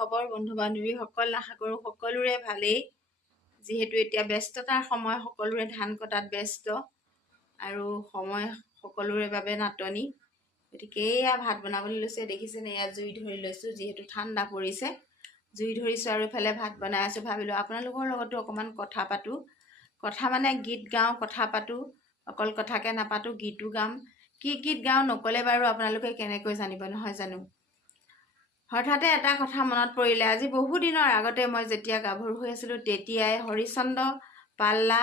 খবৰ বন্ধু বান্ধৱীসকল আশা কৰোঁ সকলোৰে ভালেই। যিহেতু এতিয়া ব্যস্ততাৰ সময় সকলোৰে ধান কটাত ব্যস্ত আৰু সময় সকলোৰে বাবে নাটনি। গতিকে এয়া ভাত বনাবলৈ লৈছে দেখিছেনে? এয়া জুই ধৰি লৈছোঁ যিহেতু ঠাণ্ডা পৰিছে। জুই ধৰিছোঁ আৰু ইফালে ভাত বনাই আছোঁ ভাবিলোঁ আপোনালোকৰ লগতো অকণমান কথা পাতোঁ। কথা মানে গীত গাওঁ কথা পাতোঁ অকল কথাকে নাপাতোঁ গীতো গাম। কি গীত গাওঁ নক'লে বাৰু আপোনালোকে কেনেকৈ জানিব নহয় জানো? হঠাতে এটা কথা মনত পৰিলে। আজি বহু দিনৰ আগতে মই যেতিয়া গাভৰু হৈ আছিলোঁ তেতিয়াই হৰিচন্দ্ৰ পাল্লা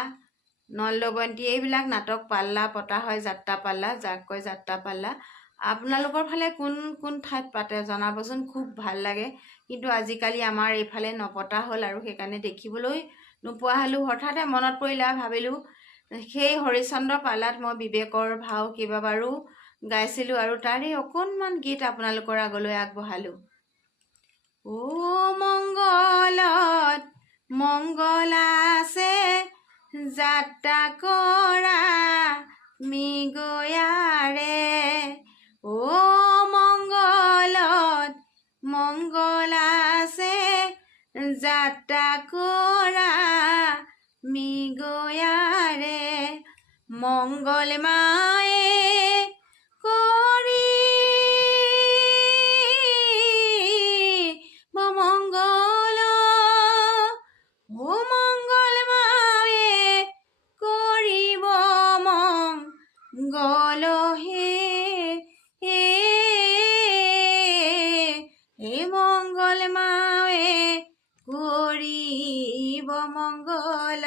নলদবন্তী এইবিলাক নাটক পাল্লা পতা হয় যাত্ৰা পাল্লা যাক কয় যাত্ৰা পাল্লা। আপোনালোকৰ ফালে কোন কোন ঠাইত পাতে জনাবচোন খুব ভাল লাগে। কিন্তু আজিকালি আমাৰ এইফালে নপতা হ'ল আৰু সেইকাৰণে দেখিবলৈ নোপোৱা হ'লোঁ। হঠাতে মনত পৰিলে ভাবিলোঁ সেই হৰিচন্দ্ৰ পাল্লাত মই বিবেকৰ ভাও কেইবাবাৰো গাইছিলোঁ আৰু তাৰে অকণমান গীত আপোনালোকৰ আগলৈ আগবঢ়ালোঁ। ও মংগলত মংগল আছে যাত্ৰা কৰা মিগয়াৰে ও মংগলত মংগল আছে যাত্ৰা কৰা মিগয়াৰে মংগল মায়ে গল হে হে হে মঙ্গল মায়ে করিব মঙ্গল